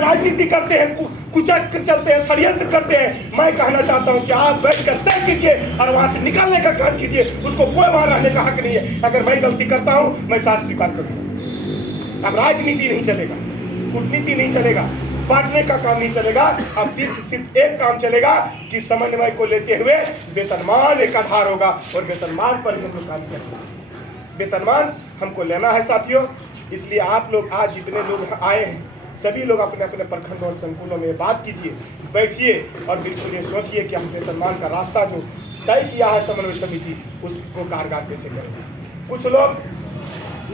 राजनीति करते हैं, कुचक कर चलते हैं, षड्यंत्र करते हैं। मैं कहना चाहता हूं कि आप बैठकर तय कीजिए और वहां से निकलने का काम कीजिए। उसको कोई वहां रहने का हक नहीं है। अगर मैं गलती करता हूं, मैं साथ स्वीकार करूंगा। अब राजनीति नहीं चलेगा, कूटनीति नहीं चलेगा, बांटने का काम नहीं चलेगा। अब सिर्फ एक काम चलेगा कि समन्वय को लेते हुए वेतनमान एक आधार होगा और वेतनमान पर ही हम लोग काम करेंगे। वेतनमान हमको लेना है साथियों। इसलिए आप लोग आज जितने लोग आए हैं, सभी लोग अपने अपने प्रखंड और संकुलों में बात कीजिए, बैठिए और बिल्कुल ये सोचिए कि हम वेतनमान का रास्ता जो तय किया है समन्वय समिति, उसको कारगर कैसे करेंगे। कुछ लोग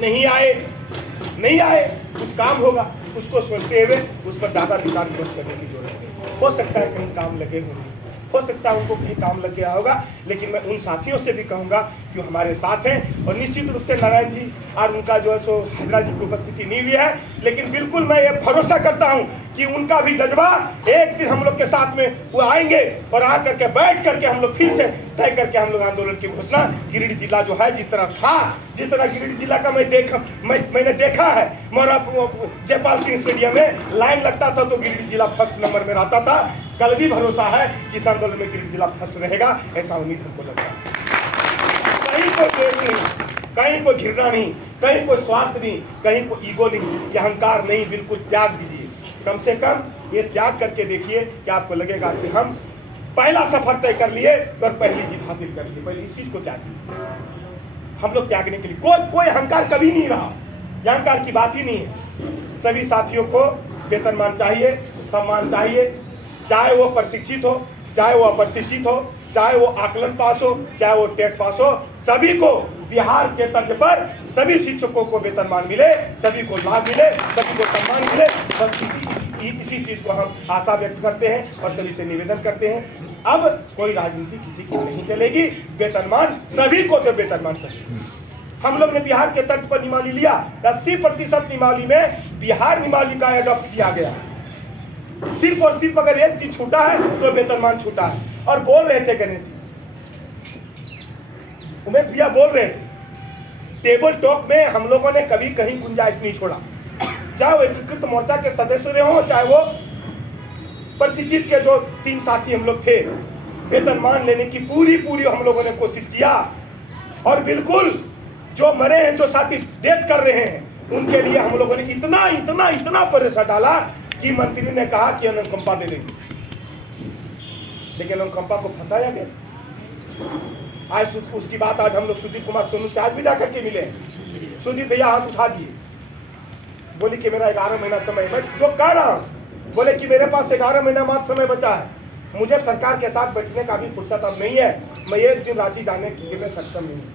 नहीं आए, कुछ काम होगा, उसको सोचते हुए उस पर ज़्यादा विचार विमर्श करने की जरूरत नहीं। हो सकता है कहीं काम लगे होंगे, हो सकता है उनको कहीं काम लग गया होगा, लेकिन मैं उन साथियों से भी कहूँगा कि हमारे साथ हैं। और निश्चित रूप से नारायण जी और उनका जो है सो हैदरा जी की उपस्थिति नहीं हुई है, लेकिन बिल्कुल मैं ये भरोसा करता हूँ कि उनका भी जज्बा एक दिन हम लोग के साथ में वो आएंगे और आ करके बैठ करके हम लोग फिर से तय करके हम लोग आंदोलन की घोषणा। गिरिडीह जिला जो है जिस तरह था, जिस तरह गिरिडीह जिला का मैंने देखा है, मोरा जयपाल सिंह स्टेडियम में लाइन लगता था तो गिरिडीह जिला फर्स्ट नंबर में रहता था। कल भी भरोसा है कि इस आंदोलन में गिरिडीह जिला फर्स्ट रहेगा, ऐसा उम्मीद हमको लगता है। कहीं कोई द्वेष नहीं, कहीं कोई घृणा नहीं, कहीं कोई स्वार्थ नहीं, कहीं कोई ईगो नहीं, ये अहंकार नहीं, बिल्कुल त्याग दीजिए। कम से कम ये त्याग करके देखिए कि आपको लगेगा कि हम पहला सफर तय कर लिए और पहली जीत हासिल कर ली। पहले इस चीज को त्याग दीजिए। हम लोग त्यागने के लिए कोई अहंकार कभी नहीं रहा, अहंकार की बात ही नहीं है। सभी साथियों को वेतनमान चाहिए, सम्मान चाहिए, चाहे वो प्रशिक्षित हो, चाहे वो अप्रशिक्षित हो, चाहे वो आकलन पास हो, चाहे वो टेट पास हो, सभी को बिहार के तर्ज पर सभी शिक्षकों को वेतनमान मिले, सभी को लाभ मिले, सभी को सम्मान मिले। बस इसी चीज को हम आशा व्यक्त करते हैं और सभी से निवेदन करते हैं। अब कोई राजनीति किसी की नहीं चलेगी, वेतनमान सभी को तो वेतनमान सभी। हम लोग ने बिहार के तर्ज पर निमाली लिया, 80% निमाली में बिहार निमाली का एडॉप्ट किया गया। सिर्फ और सिर्फ अगर एक चीज छूटा है तो वेतनमान छूटा है। और बोल रहे थे गणेश उमेश भैया बोल रहे थे, टेबल टॉक में हम लोगों ने कभी कहीं गुंजाइश नहीं छोड़ा, चाहे वो एकीकृत मोर्चा के सदस्य रहे हो, चाहे वो प्रशिक्षित के जो 3 साथी हम लोग थे। वेतनमान लेने की पूरी हम लोगों ने कोशिश किया और बिल्कुल जो मरे हैं, जो साथी डेथ कर रहे हैं, उनके लिए हम लोगों ने इतना प्रेशर डाला कि मंत्री ने कहा कि अनुकंपा दे देंगे, लेकिन अनुकंपा को फंसाया गया। आज उसकी बात आज हम लोग सुदीप कुमार सोनू से आज भी जाकर के मिले हैं। सुदीप भैया हाथ उठा दिए, बोले कि मेरा 11 महीना समय, मैं जो कह रहा हूँ, बोले कि मेरे पास 11 महीना मात्र समय बचा है, मुझे सरकार के साथ बैठने का भी फुर्सत अब नहीं है, मैं एक दिन रांची जाने के लिए मैं सक्षम नहीं हूँ।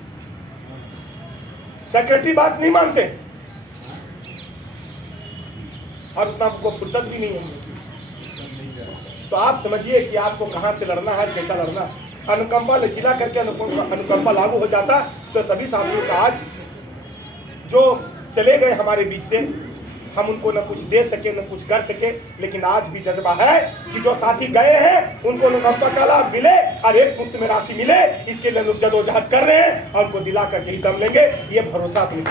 सेक्रेटरी बात नहीं मानते और उतना आपको फुर्सत भी नहीं है। तो आप समझिए कि आपको कहां से लड़ना है, कैसा लड़ना है। अनुकंपा लचीला करके अनुकंपा लागू हो जाता तो सभी साथियों का आज जो चले गए हमारे बीच से, हम उनको न कुछ दे सके न कुछ कर सके, लेकिन आज भी जज्बा है कि जो साथी गए हैं उनको अनुकंपा का लाभ मिले और एक मुश्त में राशि मिले। इसके लिए लोग जदोजहद कर रहे हैं और उनको दिला करके ही दम लेंगे, ये भरोसा अपनी